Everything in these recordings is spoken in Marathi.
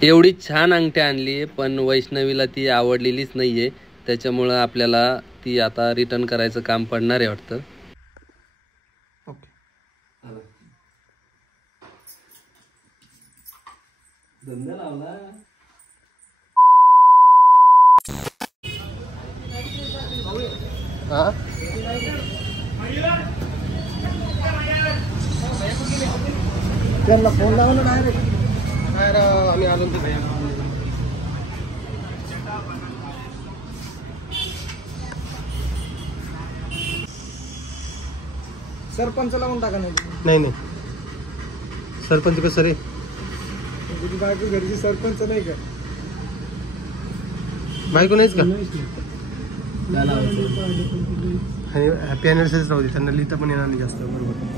एवढी छान अंगठी आणली पण वैष्णवीला ती आवडलेलीच नाहीये, त्याच्यामुळे आपल्याला ती आता रिटर्न करायचं काम पडणार आहे वाटतं. त्यांना फोन लावला डायरेक्ट आम्ही आलो की भैया सरपंच लावून टाका. नाही नाही सरपंच कसं रे, तुझी बायको घरची सरपंच नाही का? बायको नाहीच का? आणि हॅपी अॅनिव्हर्सरीच राहू दे, त्यांना लिहिता पण येणार नाही जास्त. बरोबर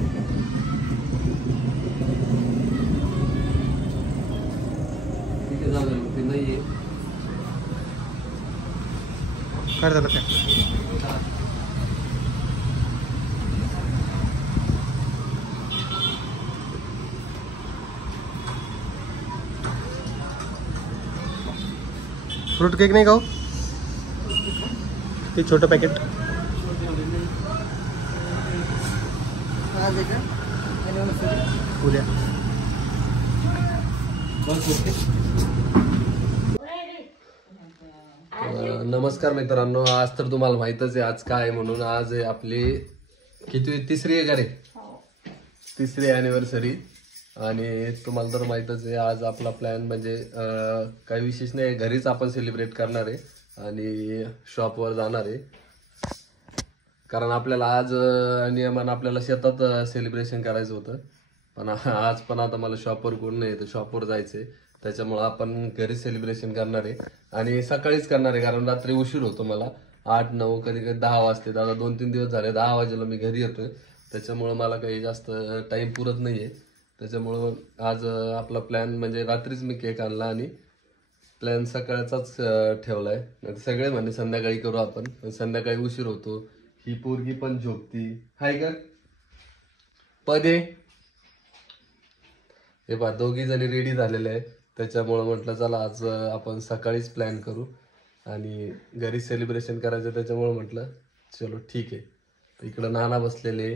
काय झालं काय? फ्रूट केक नाही का हो? ते छोटं पॅकेट उद्या. नमस्कार मित्रांनो, आज तर तुम्हाला माहितच आहे आज काय म्हणून. आज आहे आपली तिसरी आहे का रे? तिसरी अॅनिव्हर्सरी. आणि तुम्हाला तर माहितच आहे आज आपला प्लॅन म्हणजे काही विशेष नाही, घरीच आपण सेलिब्रेट करणार आहे आणि शॉपवर जाणार आहे. कारण आपल्याला आज नियमानं आपल्याला शेतात सेलिब्रेशन करायचं होतं, पण आज पण आता मला शॉपवर कोण नाही तर शॉपवर जायचंय, त्याच्यामुळं आपण घरी सेलिब्रेशन करणार आहे. आणि सकाळीच करणार आहे कारण रात्री उशीर होतो मला, 8-9 कधी कधी 10 वाजते. दादा 2-3 दिवस झाले 10 वाजेला मी घरी येतोय, त्याच्यामुळं मला काही जास्त टाइम पुरत नाहीये. त्याच्यामुळं आज आपला प्लॅन म्हणजे रात्रीच मी केक आणला आणि प्लॅन सकाळचाच ठेवलाय. सगळे म्हणे संध्याकाळी करू आपण, पण संध्याकाळी उशीर होतो. ही पोरगी पण झोपती हाय का पदे. हे पहा दोघी जणी रेडी झालेले आहे, त्याच्यामुळं म्हटलं चला आज आपण सकाळीच प्लॅन करू आणि घरी सेलिब्रेशन करायचं, त्याच्यामुळं म्हटलं चलो ठीक आहे. इकडं नाना बसलेले.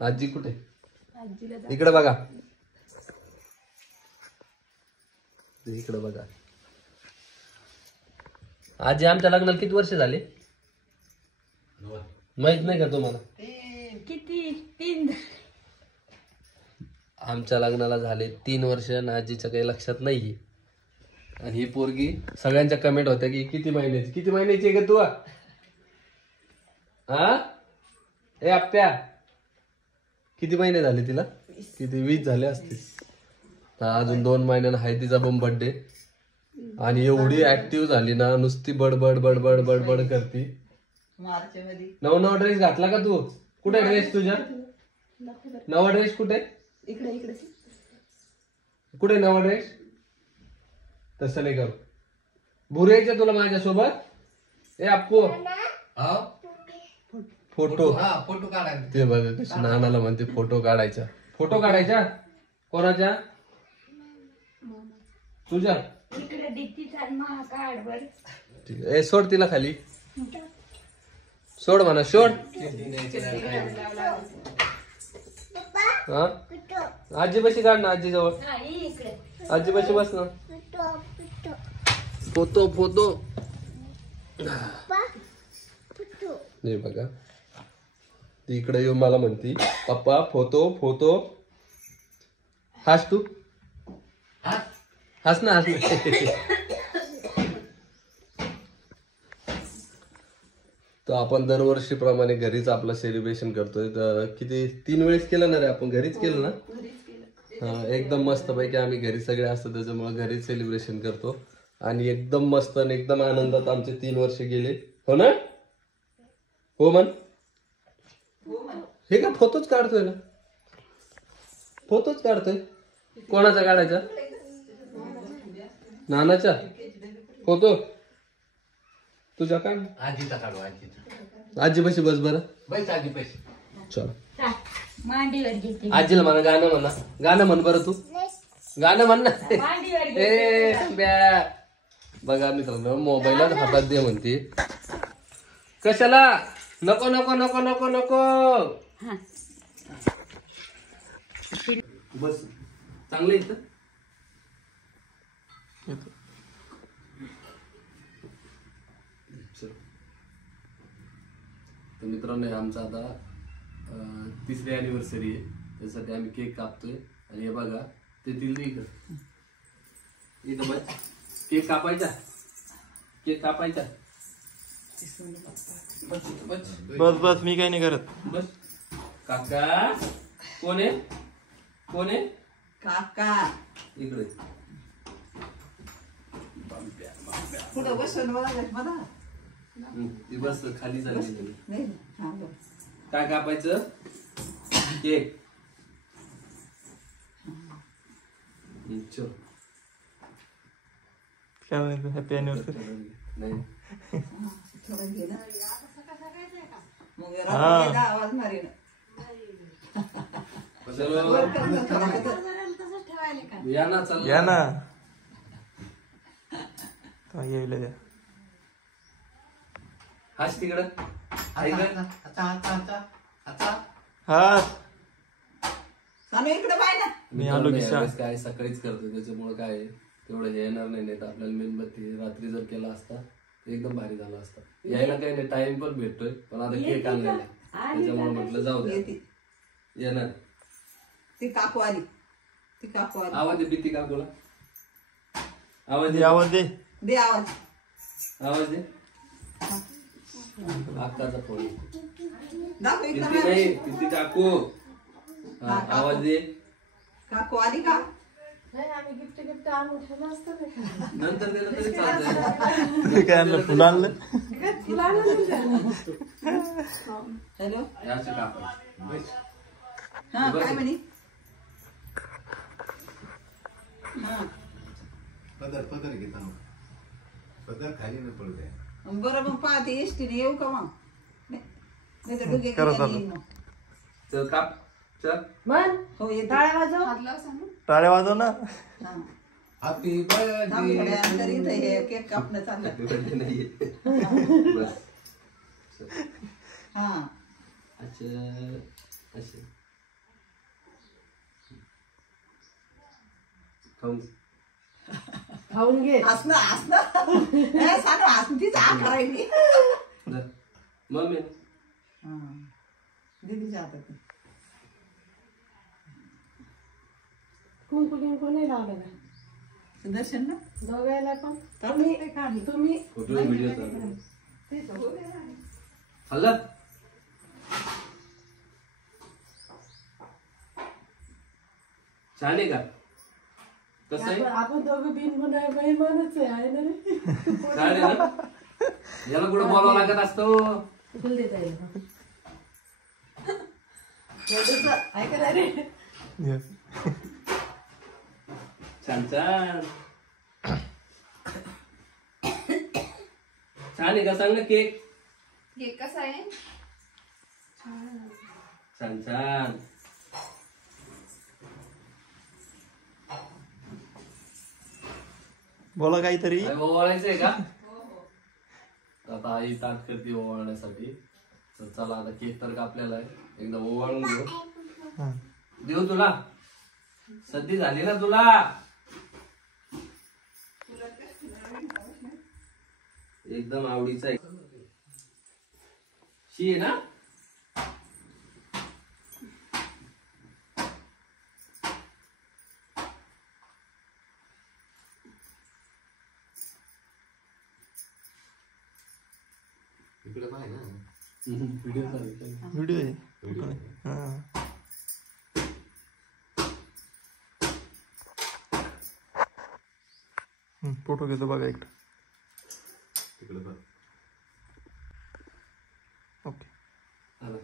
आजी कुठे? इकडे बघा, इकडे बघा. आजी आमच्या लग्नाला किती वर्ष झाले माहित नाही का तुम्हाला? किती? 3. आमच्या लग्नाला झाले 3 वर्ष आणि आजीच्या काही लक्षात नाहीये. आणि ही पोरगी सगळ्यांच्या कमेंट होत्या की किती महिन्याची आहे का तू? हा ए आप्या, किती महिने झाले तिला? किती 20 झाले असते. अजून 2 महिन्यानं आहे तिचा पण बर्थडे. आणि एवढी ऍक्टिव्ह झाली ना, नुसती बडबड बडबड बडबड करती. नवा ड्रेस घातला का तू? कुठे ड्रेस तुझ्या? नवा ड्रेस कुठे? कुठे नवा ड्रेस? तसं नाही कर. भुरायचं तुला माझ्यासोबत. ए अप्पू फोटो काढायचा. ते बघा कशी नानाला म्हणते फोटो काढायचा. फोटो काढायचा कोणाच्या? तुझ्या. ठीक आहे, सोड तिला खाली, सोड म्हणा, सोड. हा आजी बशी काढ ना, आजी जवळ. आजी बशी बस ना. फोटो फोटो नाही बघा, ती इकडे येऊन मला म्हणती पप्पा फोटो फोटो. हास तू, हास ना, हास ना. तर आपण दरवर्षीप्रमाणे घरीच आपलं सेलिब्रेशन करतोय. तर किती 3 वेळेस केलं ना रे आपण? घरीच केलं ना? हा एकदम मस्त पैकी आम्ही घरी सगळे असतो, त्याच्यामुळे घरीच सेलिब्रेशन करतो. आणि एकदम मस्त आणि एकदम आनंदात आमचे 3 वर्ष गेले. हो ना? हो म्हण. हे का फोटोच काढतोय ना? फोटोच काढतोय. कोणाचा काढायचा? नानाचा फोटो तुझ्या काढ. आजीचा काढू. आजीचा. आजी बशी बस बरं. बस आजी पैसे. चल आजीला म्हणा गाणं म्हणा. गाणं म्हण बरं तू. गाणं म्हण ना. मांडीवर घे. ए ब्या. बघा मित्रांनो मोबाईलच हातात दे म्हणते. कशाला? नको नको नको नको नको. हा. बस चांगलं इथं. तर मित्रांनो हे आमचं आता तिसरी अॅनिव्हर्सरी आहे. त्यासाठी आम्ही केक कापतोय. आणि हे बघा ते दिल इथं इथं बस. केक कापायचा. केक कापायचा. बस बस बस बस मी काही नाही करत. बस. काका कोण आहे? कोण आहे? काका इकडे. पुढं बसून मला ती बस खाली झाली. नाही हा बघ. काय कापायचं? केक. चल. काय म्हणतो हॅपी अॅनिव्हर्सरी. नाही थोडं घे ना. मग हा. रात्री आवाज मारी ना. चलो या ना. चल या ना. काय येईल द्या. हाच तिकडं. ऐका. हा सानू इकडे पाय ना. मी आलो की यावेळेस काय सकाळीच करतो त्याच्यामुळे काय आहे, तेवढं हे येणार नाही तर आपल्याला मेणबत्ती रात्री जर केला असता तर एकदम भारी झाला असता. यायला काही नाही टाइम पण भेटतोय पण आता केक आणलेला आहे त्याच्यामुळे म्हटलं जाऊ द्या. येते. येणार. ती काकू आली. ती काकू आली. आवाज दे भीती काकूला. आवाज दे. आवाज दे. दे आवाज. आवाज दे. अक्काचा फोन. दाखव भीती इकडे. नाही भीती काकू. हा, आवाज दे. काकू आली का? नंतर दिलं तरी चालतंय. काय आणलं? फुलं आणलं. हॅलो. याची कापायची. हा काय म्हणे? हा पदर घेता मग पदर खाली न पडू द्या. बरं मग पाहते एसटीने येऊ का मग? नाही तर डोके करा केल्याने चालू. येईन मग. चल काप. चल. हो येते. टाळ्या वाजव ना. हा. हॅपी थांब थोड्या बर्थडे. नंतर इथं हे केक कापणं चाललं. नाहीये. बस. हा. अच्छा अच्छा. खाऊन घे. हसणं हसणं सानू हसणं तीच आ करायची. मम्मी हा. दीदीच्या हातात. कुंकू किंकू नाही लावलं का सुदर्शन ना दोघायला पण तुम्ही तुम्ही फोटो व्हिडिओ चालू. हल्ला. छान आहे का? कसं आहे? आपण दोघं बिन बनाय बहीणच आहे ना रे. छान आहे ना? याला कुठं बोलावं लागत असतं. फुल देता येईल ऐका रे. छान छान. छान आहे का? सांग ना. केक केक कसा आहे? छान छान. बोला काहीतरी. ओवाळायचंय का? आता आई ताट करते ओवाळण्यासाठी. तर चला आता केक तर कापलेला आहे एकदा ओवाळून घेऊ. हा. देऊ तुला. सर्दी झाली ना तुला? एकदम आवडीचा आहे. शी आहे ना? इकडे पाय ना. व्हिडिओ चालू. व्हिडिओ आहे. फोटो नाही. हा. फोटो घेतो बघा इकडे. तिकडे बघ. ओके. आला.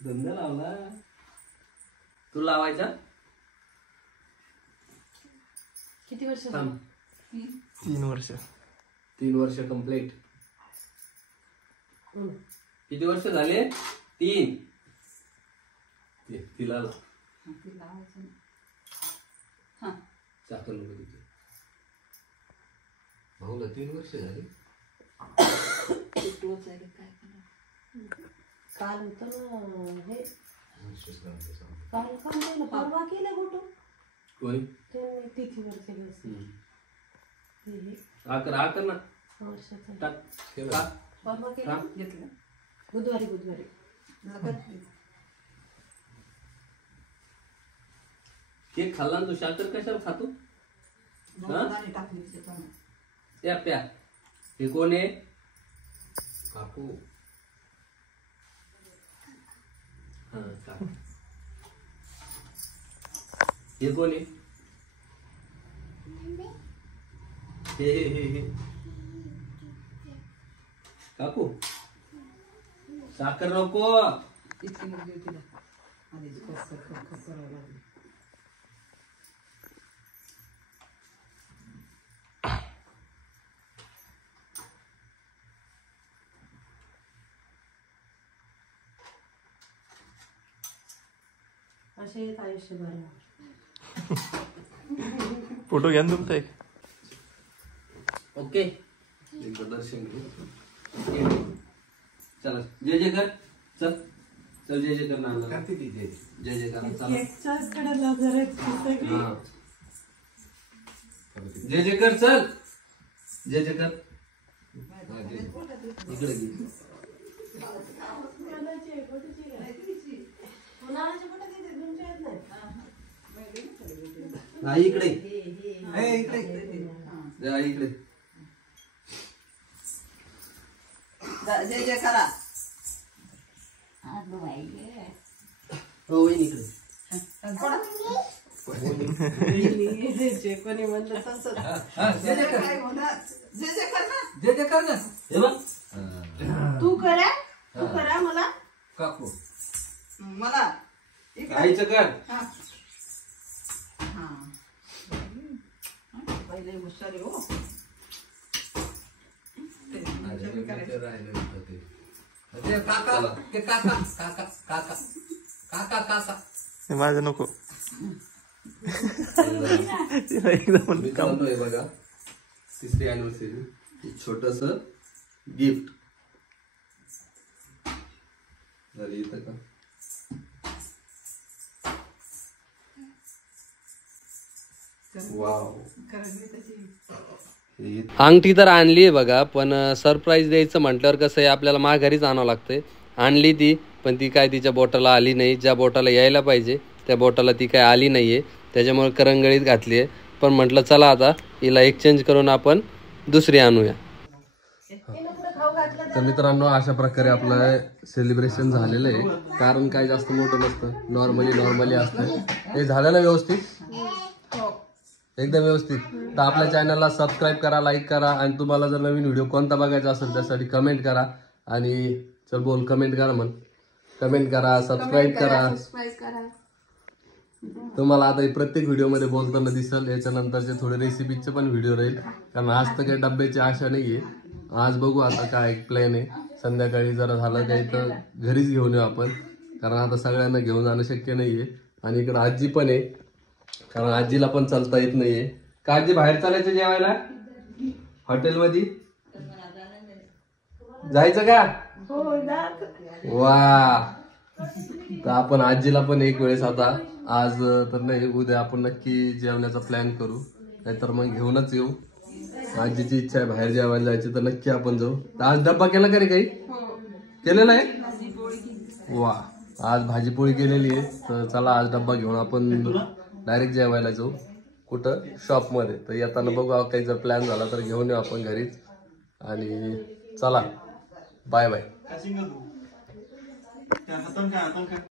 धंदा लावला. तू लावायचा? किती वर्ष थांब. 3 वर्ष. 3 वर्ष कंप्लीट. किती वर्ष झाले? 3. तिला लाव. ती लावायचं ना. हा साखर नको तिथे. भाऊला 3 वर्ष झाली. टोच आहे काय करणार. काल होतं ना हे काल काम केलं परवा केलं गोटो कोणी ते तिथीवर केलं असेल. हे आकर ना वर्षाचं टाक. टाक. परवा केलं घेतलं बुधवारी केक खाल्ला ना तू साखर कशाला खातो. पाणी टाकली त्याच्यात. त्या प्या. हे कोण आहे काकू. हा काकू. हे कोण आहे हे काकू. साखर नको. इतकी मुलगी होती ना. आधी खप करावं लागली. असे येत आयुष्यभर. फोटो घ्या ना तुमचा एक. ओके एकदा दर्शन घेऊ. चला जय जय कर. चल जय जय कर ना. करते ती जे. जय जय कर. चला केकच्याच कडे नजर आहे सगळी. हा. जय जय कर. चल जय जय कर. इकडे घे. हा इकडे जा इकडे. जय जय करा. हो वहिनी इकडे. जे कोणी म्हणलं तसं जय जय काय होणार. जय जय कर ना. जय जय कर ना. हे बघ तू करा मला काकू मला इकडे. आईचं कर. हा हा पहिले हुशारी हो. माझं नको. मित्रांनो हे बघा 3री अॅनिव्हर्सरी छोटस गिफ्ट झाली इथं का. वाव. अंगठी तर आणली आहे बघा, पण सरप्राईज द्यायचं म्हटल्यावर कसं आहे आपल्याला माघारीच आणावं लागतंय. आणली ती पण ती काय तिच्या बोटाला आली नाही. ज्या बोटाला यायला पाहिजे त्या बोटाला ती काय आली नाही आहे, त्याच्यामुळे करंगळीत घातली आहे. पण म्हटलं चला आता हिला एक्सचेंज करून आपण दुसरी आणूया. तर मित्रांनो अशा प्रकारे आपलं सेलिब्रेशन झालेलं आहे. कारण काय जास्त मोठं नसतं, नॉर्मली असतं. हे झालेलं व्यवस्थित एकदम व्यवस्थित. तर आपल्या चॅनलला सबस्क्राईब करा, लाईक करा आणि तुम्हाला जर नवीन व्हिडिओ कोणता बघायचा असेल त्यासाठी कमेंट करा. आणि चल बोल कमेंट करा म्हण. कमेंट करा, सबस्क्राईब करा. तुम्हाला आता प्रत्येक व्हिडिओमध्ये बोलताना दिसेल. याच्यानंतरचे थोडे रेसिपीचे पण व्हिडिओ राहील, कारण आज तर काही डब्याची आशा नाहीये. आज बघू आता काय प्लॅन आहे. संध्याकाळी जरा झालं काही तर घरीच घेऊन येऊ आपण, कारण आता सगळ्यांना घेऊन जाणं शक्य नाहीये. आणि इकडे आजी पण आहे, कारण आजीला पण चालता येत नाहीये. का आजी बाहेर चालायचं जेवायला हॉटेलमध्ये जायचं का. वा. तर आपण आजीला पण एक वेळेस आता आज तर नाही उद्या आपण नक्की जेवण्याचा प्लॅन करू, नाहीतर मग घेऊनच येऊ. आजीची इच्छा आहे बाहेर जेवायला जायची तर नक्की आपण जाऊ. तर आज डब्बा केला का रे काही केलेला आहे. वा. आज भाजीपोळी केलेली आहे. तर चला आज डब्बा घेऊन आपण डायरेक्ट जेवायला जाऊ. कुठं शॉपमध्ये. तर येताना बघू काही जर प्लॅन झाला तर घेऊन येऊ आपण घरीच. आणि चला बाय बाय.